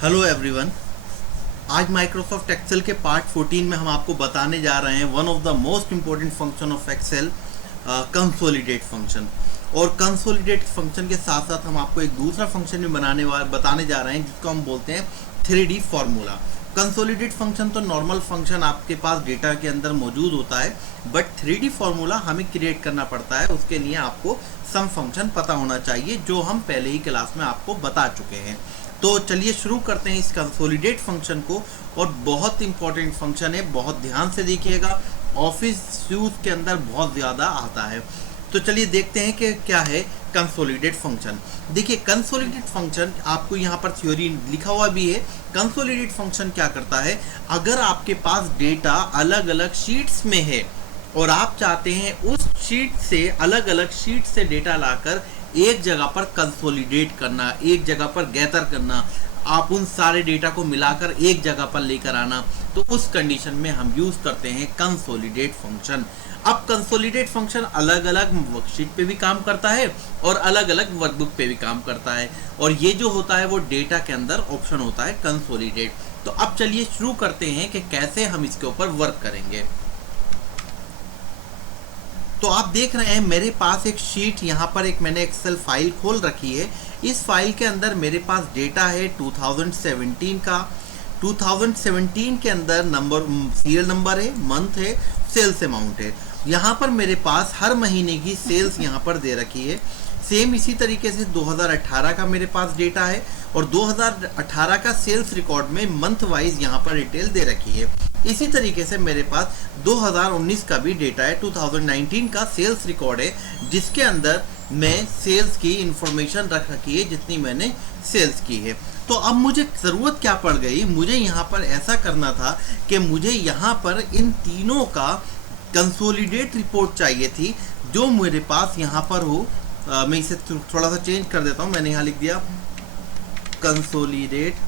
Hello everyone. आज Microsoft Excel के part 14 में हम आपको बताने जा रहे हैं one of the most important function of Excel, consolidate function. और कंसोलिडेट फंक्शन के साथ साथ हम आपको एक दूसरा फंक्शन भी बताने जा रहे हैं जिसको हम बोलते हैं 3D फार्मूला। कंसोलिडेट फंक्शन तो नॉर्मल फंक्शन आपके पास डेटा के अंदर मौजूद होता है, बट 3D फार्मूला हमें क्रिएट करना पड़ता है। उसके लिए आपको सम फंक्शन पता होना चाहिए जो हम पहले ही क्लास में आपको बता चुके हैं। तो चलिए शुरू करते हैं इस कंसोलिडेट फंक्शन को। और बहुत इंपॉर्टेंट फंक्शन है, बहुत ध्यान से देखिएगा, ऑफिस यूज के अंदर बहुत ज़्यादा आता है। तो चलिए देखते हैं कि क्या है कंसोलिडेट फंक्शन। देखिए कंसोलिडेट फंक्शन आपको यहाँ पर थ्योरी लिखा हुआ भी है। कंसोलिडेट फंक्शन क्या करता है, अगर आपके पास डेटा अलग अलग शीट्स में है और आप चाहते हैं उस शीट से अलग अलग शीट से डेटा लाकर एक जगह पर कंसोलिडेट करना, एक जगह पर गैदर करना, आप उन सारे डेटा को मिलाकर एक जगह पर लेकर आना, तो उस कंडीशन में हम यूज करते हैं कंसोलिडेट फंक्शन। अब कंसोलिडेट फंक्शन अलग अलग वर्कशीट पे भी काम करता है और अलग अलग वर्कबुक पे भी काम करता है, और ये जो होता है वो डेटा के अंदर ऑप्शन होता है कंसोलिडेट। तो अब चलिए शुरू करते हैं कि कैसे हम इसके ऊपर वर्क करेंगे। तो आप देख रहे हैं मेरे पास एक शीट, यहाँ पर एक मैंने एक्सेल फाइल खोल रखी है। इस फाइल के अंदर मेरे पास डेटा है 2017 का। 2017 के अंदर नंबर, सीरियल नंबर है, मंथ है, सेल्स अमाउंट है। यहाँ पर मेरे पास हर महीने की सेल्स यहाँ पर दे रखी है। सेम इसी तरीके से 2018 का मेरे पास डेटा है और 2018 का सेल्स रिकॉर्ड में मंथ वाइज यहाँ पर डिटेल दे रखी है। इसी तरीके से मेरे पास 2019 का भी डेटा है, 2019 का सेल्स रिकॉर्ड है जिसके अंदर मैं सेल्स की इंफॉर्मेशन रख रखी है जितनी मैंने सेल्स की है। तो अब मुझे ज़रूरत क्या पड़ गई, मुझे यहाँ पर ऐसा करना था कि मुझे यहाँ पर इन तीनों का कंसोलिडेट रिपोर्ट चाहिए थी जो मेरे पास यहाँ पर हो। मैं इसे थोड़ा सा चेंज कर देता हूँ। मैंने यहाँ लिख दिया कंसोलिडेट।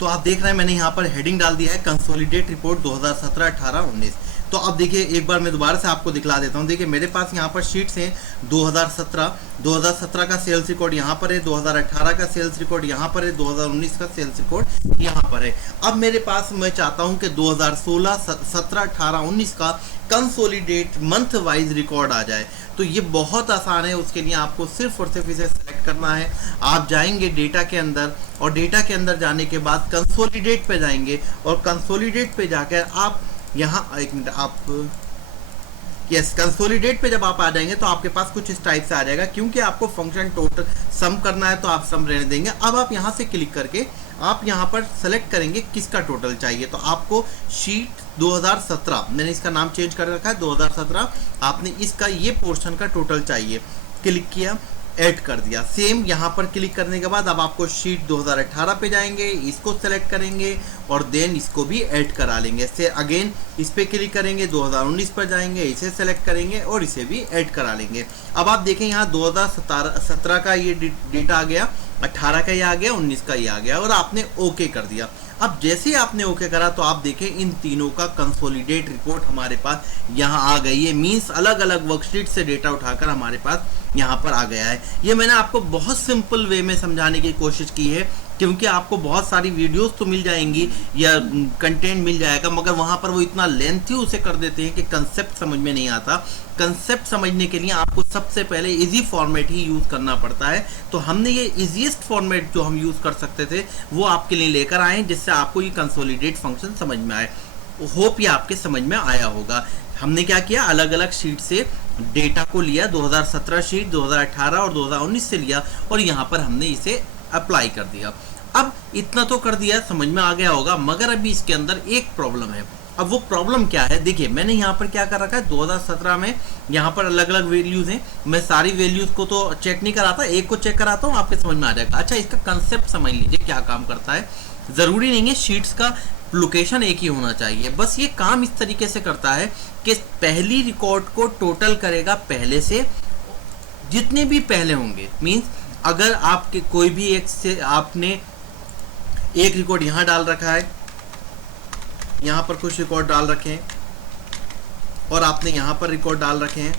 तो आप देख रहे हैं मैंने यहाँ पर हेडिंग डाल दिया है कंसोलिडेट रिपोर्ट 2017, 18, 19। तो अब देखिए एक बार मैं दोबारा से आपको दिखला देता हूँ। देखिए मेरे पास यहाँ पर शीट्स हैं 2017 का सेल्स रिकॉर्ड यहाँ पर है, 2018 का सेल्स रिकॉर्ड यहाँ पर है, 2019 का सेल्स रिकॉर्ड यहाँ पर है। अब मेरे पास मैं चाहता हूँ कि 2016, 17, 18, 19 का कंसोलिडेट मंथ वाइज रिकॉर्ड आ जाए। तो ये बहुत आसान है। उसके लिए आपको सिर्फ और सिर्फ इसे सेलेक्ट करना है। आप जाएंगे डेटा के अंदर और डेटा के अंदर जाने के बाद कंसोलिडेट पे जाएंगे और कंसोलिडेट पे जाकर आप यहाँ, एक मिनट, आप यस, कंसोलिडेट पे जब आप आ जाएंगे तो आपके पास कुछ इस टाइप से आ जाएगा। क्योंकि आपको फंक्शन टोटल सम करना है तो आप सम रहने देंगे। अब आप यहाँ से क्लिक करके आप यहाँ पर सेलेक्ट करेंगे किसका टोटल चाहिए। तो आपको शीट 2017, मैंने इसका नाम चेंज कर रखा है 2017, आपने इसका ये पोर्शन का टोटल चाहिए। क्लिक किया, ऐड कर दिया। सेम यहाँ पर क्लिक करने के बाद अब आपको शीट 2018 पे जाएंगे, इसको सेलेक्ट करेंगे और देन इसको भी ऐड करा लेंगे। से अगेन इस पे क्लिक करेंगे, 2019 पर जाएंगे, इसे सेलेक्ट करेंगे और इसे भी ऐड करा लेंगे। अब आप देखें यहाँ 2017 का ये डेटा आ गया, 18 का ये आ गया, 19 का ये आ गया और आपने ओके कर दिया। अब जैसे ही आपने ओके करा तो आप देखें इन तीनों का कंसोलिडेट रिपोर्ट हमारे पास यहाँ आ गई है। मींस अलग अलग वर्कशीट से डेटा उठाकर हमारे पास यहाँ पर आ गया है। ये मैंने आपको बहुत सिंपल वे में समझाने की कोशिश की है क्योंकि आपको बहुत सारी वीडियोस तो मिल जाएंगी या कंटेंट मिल जाएगा, मगर वहाँ पर वो इतना लेंथी उसे कर देते हैं कि कंसेप्ट समझ में नहीं आता। कंसेप्ट समझने के लिए आपको सबसे पहले इजी फॉर्मेट ही यूज़ करना पड़ता है। तो हमने ये इजीएस्ट फॉर्मेट जो हम यूज़ कर सकते थे वो आपके लिए लेकर आए जिससे आपको ये कंसोलिडेट फंक्शन समझ में आए। होप ये आपके समझ में आया होगा। हमने क्या किया, अलग अलग शीट से डेटा को लिया, 2017 शीट, 2018 और 2019 से लिया और यहाँ पर हमने इसे अप्लाई कर दिया। अब इतना तो कर दिया, समझ में आ गया होगा, मगर अभी इसके अंदर एक प्रॉब्लम है। अब वो प्रॉब्लम क्या है, देखिए मैंने यहाँ पर क्या कर रखा है, 2017 में यहाँ पर अलग अलग वैल्यूज हैं। मैं सारी वैल्यूज को तो चेक नहीं कराता, एक को चेक कराता हूँ, आपके समझ में आ जाएगा। अच्छा, इसका कंसेप्ट समझ लीजिए क्या काम करता है। जरूरी नहीं है शीट्स का लोकेशन एक ही होना चाहिए, बस ये काम इस तरीके से करता है कि पहली रिकॉर्ड को टोटल करेगा पहले से, जितने भी पहले होंगे। मीन्स अगर आपके कोई भी एक से आपने एक रिकॉर्ड यहाँ डाल रखा है, यहाँ पर कुछ रिकॉर्ड डाल रखे हैं और आपने यहाँ पर रिकॉर्ड डाल रखे हैं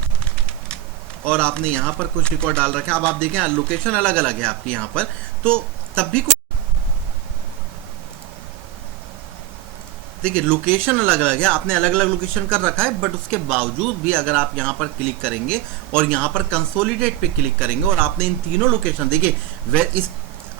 और आपने यहाँ पर कुछ रिकॉर्ड डाल रखे हैं। अब आप देखें लोकेशन अलग अलग है आपकी यहाँ पर, तो तब भी देखिए लोकेशन अलग अलग है, आपने अलग अलग लोकेशन कर रखा है, बट उसके बावजूद भी अगर आप यहाँ पर क्लिक करेंगे और यहाँ पर कंसोलिडेट पे क्लिक करेंगे और आपने इन तीनों लोकेशन, देखिए वे इस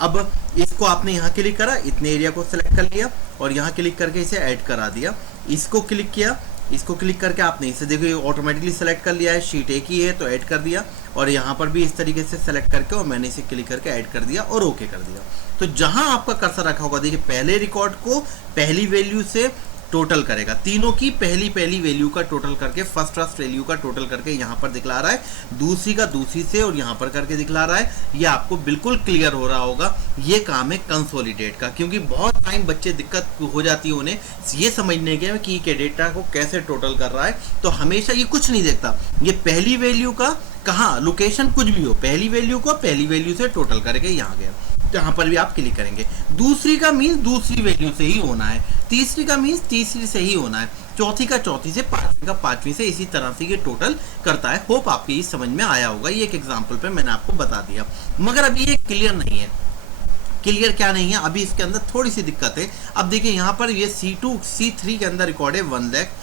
अब इसको आपने यहाँ क्लिक करा, इतने एरिया को सिलेक्ट कर लिया और यहाँ क्लिक करके इसे ऐड करा दिया, इसको क्लिक किया, इसको क्लिक करके आपने इसे देखो ऑटोमेटिकली सेलेक्ट कर लिया है, शीट एक ही है तो ऐड कर दिया, और यहाँ पर भी इस तरीके से सेलेक्ट करके और मैंने इसे क्लिक करके ऐड कर दिया और ओके कर दिया। तो जहां आपका कर्सर रखा होगा, देखिए पहले रिकॉर्ड को पहली वैल्यू से टोटल करेगा, तीनों की पहली वैल्यू का टोटल करके, फर्स्ट वैल्यू का टोटल करके यहाँ पर दिखला रहा है, दूसरी का दूसरी से और यहाँ पर करके दिखला रहा है। ये आपको बिल्कुल क्लियर हो रहा होगा, ये काम है कंसोलिडेट का, क्योंकि बहुत टाइम बच्चे दिक्कत हो जाती है उन्हें ये समझने के कि डेटा को कैसे टोटल कर रहा है। तो हमेशा ये कुछ नहीं देखता, ये पहली वैल्यू का कहाँ लोकेशन कुछ भी हो, पहली वैल्यू को पहली वैल्यू से टोटल करके यहाँ गया, यहाँ पर भी आप क्लिक करेंगे। दूसरी का मीन्स दूसरी वैल्यू से ही होना है, तीसरी का मीन्स तीसरी से ही होना है, चौथी का चौथी से, पांचवी का पांचवी से, इसी तरह से ये टोटल करता है। होप आपकी ये समझ में आया होगा, ये एक एग्जांपल पे मैंने आपको बता दिया, मगर अभी ये क्लियर नहीं है। क्लियर क्या नहीं है, अभी इसके अंदर थोड़ी सी दिक्कत है। अब देखिए यहाँ पर ये C2 C3 के अंदर रिकॉर्ड है 1 लाख,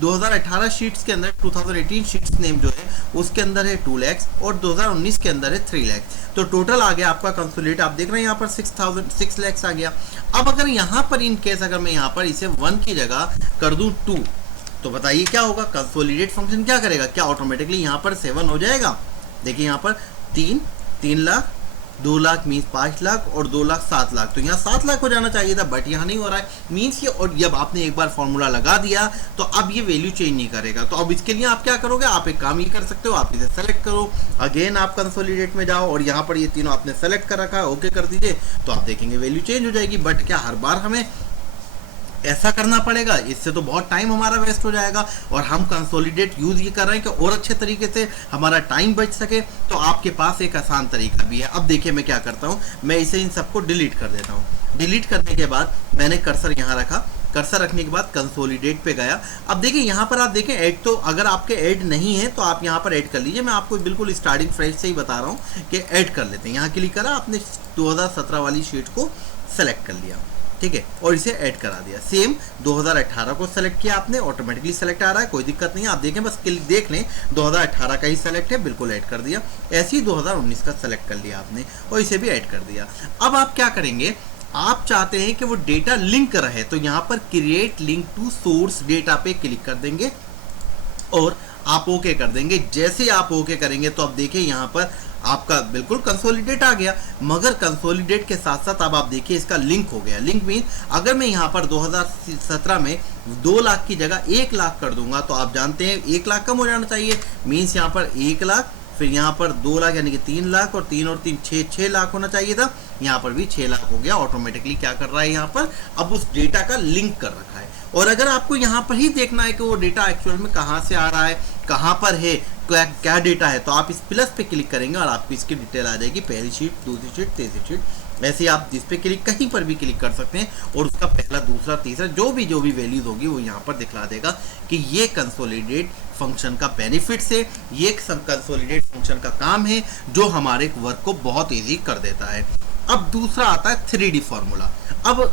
2018 शीट्स के अंदर 2018 शीट्स नेम जो है उसके अंदर है 2 लाख और 2019 के अंदर है 3 लाख। तो टोटल आ गया आपका कंसोलिडेट, आप देख रहे हैं यहाँ पर 6 लाख आ गया। अब अगर यहाँ पर इन केस अगर मैं यहाँ पर इसे 1 की जगह कर दूं 2, तो बताइए क्या होगा, कंसोलिडेट फंक्शन क्या करेगा, क्या ऑटोमेटिकली यहाँ पर 7 हो जाएगा। देखिए यहाँ पर 3 लाख, 2 लाख मीन्स 5 लाख और 2 लाख 7 लाख, तो यहाँ 7 लाख हो जाना चाहिए था, बट यहाँ नहीं हो रहा है मीन्स ये। और जब आपने एक बार फॉर्मूला लगा दिया तो अब ये वैल्यू चेंज नहीं करेगा। तो अब इसके लिए आप क्या करोगे, आप एक काम ये कर सकते हो, आप इसे सेलेक्ट करो, अगेन आप कंसोलिडेट में जाओ और यहाँ पर ये तीनों आपने सेलेक्ट कर रखा है, ओके कर दीजिए, तो आप देखेंगे वैल्यू चेंज हो जाएगी। बट क्या हर बार हमें ऐसा करना पड़ेगा, इससे तो बहुत टाइम हमारा वेस्ट हो जाएगा। और हम कंसोलिडेट यूज ये कर रहे हैं कि और अच्छे तरीके से हमारा टाइम बच सके, तो आपके पास एक आसान तरीका भी है। अब देखिए मैं क्या करता हूँ, मैं इसे इन सबको डिलीट कर देता हूँ। डिलीट करने के बाद मैंने कर्सर यहाँ रखा, कर्सर रखने के बाद कंसोलिडेट पे गया। अब देखिए यहाँ पर आप देखें ऐड, तो अगर आपके ऐड नहीं है तो आप यहाँ पर ऐड कर लीजिए। मैं आपको बिल्कुल स्टार्टिंग फ्रेश से ही बता रहा हूँ कि ऐड कर लेते हैं। यहाँ क्लिक करा, आपने 2017 वाली शीट को सेलेक्ट कर लिया, ठीक है, और इसे ऐड करा दिया। सेम 2018 को सेलेक्ट किया आपने, ऑटोमेटिकली सेलेक्ट आ रहा है, कोई दिक्कत नहीं है। आप देखें बस क्लिक देख लें, 2018 का ही सेलेक्ट है, बिल्कुल ऐड कर दिया। ऐसे ही 2019 का सेलेक्ट कर लिया आपने और इसे भी ऐड कर दिया। अब आप क्या करेंगे, आप चाहते हैं कि वो डेटा लिंक रहे, तो यहाँ पर create link to source data पे क्लिक कर देंगे और आप ओके कर देंगे। जैसे आप ओके करेंगे तो अब देखिए यहाँ पर आपका बिल्कुल कंसोलिडेट आ गया, मगर कंसोलिडेट के साथ साथ अब आप देखिए इसका लिंक हो गया। लिंक मीन अगर मैं यहाँ पर 2017 में 2 लाख की जगह 1 लाख कर दूंगा, तो आप जानते हैं 1 लाख कम हो जाना चाहिए, मीन्स यहाँ पर 1 लाख, फिर यहाँ पर 2 लाख यानी कि 3 लाख और 3 और 3 6 लाख होना चाहिए था। यहाँ पर भी 6 लाख हो गया। ऑटोमेटिकली क्या कर रहा है, यहाँ पर अब उस डेटा का लिंक कर रखा है। और अगर आपको यहाँ पर ही देखना है कि वो डेटा एक्चुअल में कहाँ से आ रहा है, कहाँ पर है, क्या डेटा है, तो आप इस प्लस पे क्लिक करेंगे और आपको इसकी डिटेल आ जाएगी, पहली शीट, दूसरी शीट, तीसरी शीट। ऐसे आप इस पे क्लिक कहीं पर भी क्लिक कर सकते हैं और उसका पहला, दूसरा, तीसरा जो भी वैल्यूज होगी वो यहाँ पर दिखला देगा कि ये कंसोलिडेट फंक्शन का बेनिफिट्स है, ये कंसोलिडेट फंक्शन का काम है जो हमारे वर्क को बहुत ईजी कर देता है। अब दूसरा आता है 3D फॉर्मूला। अब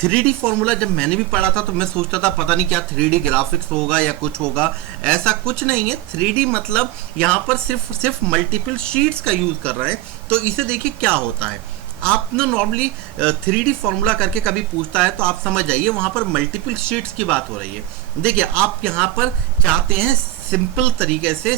3D फॉर्मूला जब मैंने भी पढ़ा था तो मैं सोचता था पता नहीं क्या 3D ग्राफिक्स होगा या कुछ होगा, ऐसा कुछ नहीं है। 3D मतलब यहाँ पर सिर्फ मल्टीपल शीट्स का यूज कर रहे हैं। तो इसे देखिए क्या होता है, आपने नॉर्मली 3D फॉर्मूला करके कभी पूछता है तो आप समझ जाइए वहाँ पर मल्टीपल शीट्स की बात हो रही है। देखिए आप यहाँ पर चाहते हैं सिंपल तरीके से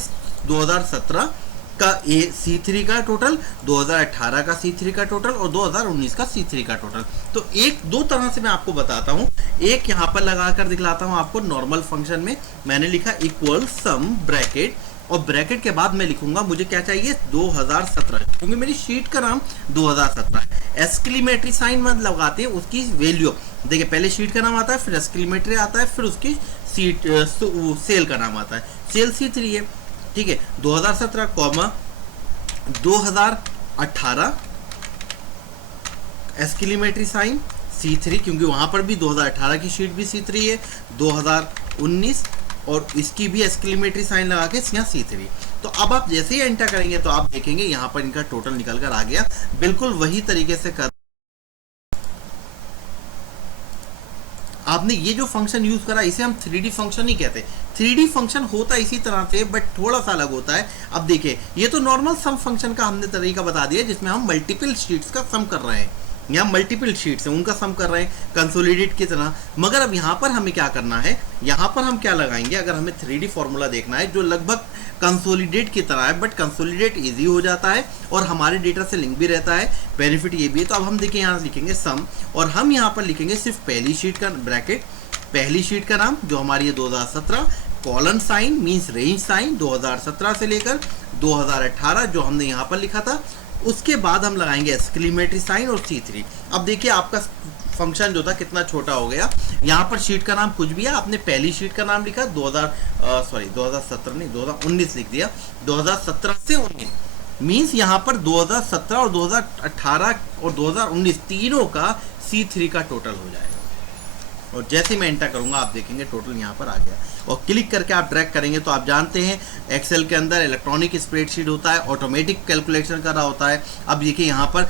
2017 का C3 का टोटल, 2018 का C3 का टोटल और 2019 का C3 का टोटल। तो दो तरह से मैं आपको बताता हूँ। एक यहाँ पर लगा कर दिखलाता हूँ आपको, नॉर्मल फंक्शन में मैंने लिखा इक्वल सम ब्रैकेट, और ब्रैकेट के बाद मैं लिखूंगा मुझे क्या चाहिए 2017, क्योंकि मेरी शीट का नाम 2017 है। एक्सक्लेमेटरी साइन मत लगाते हैं, उसकी वैल्यू देखिए, पहले शीट का नाम आता है, फिर एक्सक्लेमेटरी आता है, फिर उसकी सीट सेल का नाम आता है। सेल C3 है, ठीक है, 2017 कॉमा 2018 एक्सक्लेमेटरी साइन C3, क्योंकि वहां पर भी 2018 की शीट भी C3 है, 2019 और इसकी भी एक्सक्लेमेटरी साइन लगा के यहाँ C3। तो अब आप जैसे ही एंटर करेंगे तो आप देखेंगे यहाँ पर इनका टोटल निकल कर आ गया। बिल्कुल वही तरीके से कर आपने ये जो फंक्शन यूज करा इसे हम 3D फंक्शन नहीं कहते। 3D फंक्शन होता इसी तरह से बट थोड़ा सा अलग होता है। अब देखिए ये तो नॉर्मल सम फंक्शन का हमने तरीका बता दिया जिसमें हम मल्टीपल शीट्स का सम कर रहे हैं, यहाँ मल्टीपल शीट्स हैं उनका सम कर रहे हैं कंसोलिडेट की तरह। मगर अब यहाँ पर हमें क्या करना है, यहाँ पर हम क्या लगाएंगे, अगर हमें 3D फॉर्मूला देखना है जो लगभग कंसोलिडेट की तरह है बट कंसोलिडेट इजी हो जाता है और हमारे डेटा से लिंक भी रहता है, बेनिफिट ये भी है। तो अब हम देखिए यहाँ लिखेंगे सम और हम यहाँ पर लिखेंगे सिर्फ पहली शीट का ब्रैकेट, पहली शीट का नाम जो हमारी है 2017, colon sign means range sign 2017 से लेकर 2018 जो हमने यहाँ पर लिखा था। उसके बाद हम लगाएंगे एक्सक्लेमेटरी साइन और C3। अब देखिए आपका फंक्शन जो था कितना छोटा हो गया। यहाँ पर शीट का नाम कुछ भी है, आपने पहली शीट का नाम लिखा 2017 नहीं 2019 लिख दिया, 2017 से 19 मीन्स यहाँ पर 2017 और 2018 और 2019 तीनों का C3 का टोटल हो जाएगा। और जैसे मैं एंटर करूंगा आप देखेंगे टोटल यहाँ पर आ गया और क्लिक करके आप ड्रैग करेंगे तो आप जानते हैं एक्सेल के अंदर इलेक्ट्रॉनिक स्प्रेडशीट होता है, ऑटोमेटिक कैलकुलेशन कर रहा होता है। अब देखिए यहाँ पर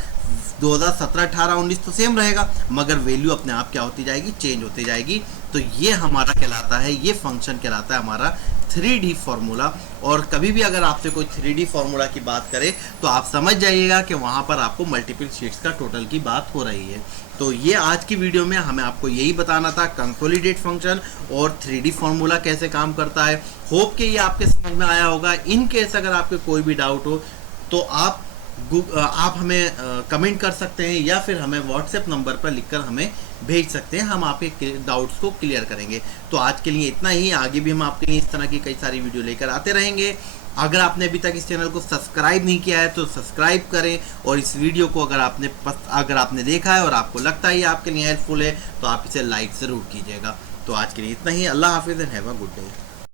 2017, 18, 19 तो सेम रहेगा मगर वैल्यू अपने आप क्या होती जाएगी, चेंज होती जाएगी। तो ये हमारा कहलाता है, ये फंक्शन कहलाता है हमारा 3D फार्मूला। और कभी भी अगर आपसे कोई 3D फार्मूला की बात करे तो आप समझ जाइएगा कि वहाँ पर आपको मल्टीपल शीट्स का टोटल की बात हो रही है। तो ये आज की वीडियो में हमें आपको यही बताना था कंसोलिडेट फंक्शन और 3D फार्मूला कैसे काम करता है। होप कि ये आपके समझ में आया होगा। इन केस अगर आपके कोई भी डाउट हो तो आप हमें कमेंट कर सकते हैं या फिर हमें व्हाट्सएप नंबर पर लिखकर हमें भेज सकते हैं, हम आपके डाउट्स को क्लियर करेंगे। तो आज के लिए इतना ही, आगे भी हम आपके लिए इस तरह की कई सारी वीडियो लेकर आते रहेंगे। अगर आपने अभी तक इस चैनल को सब्सक्राइब नहीं किया है तो सब्सक्राइब करें और इस वीडियो को अगर आपने देखा है और आपको लगता है ये आपके लिए हेल्पफुल है तो आप इसे लाइक ज़रूर कीजिएगा। तो आज के लिए इतना ही, अल्लाह हाफिज़ and have a good day.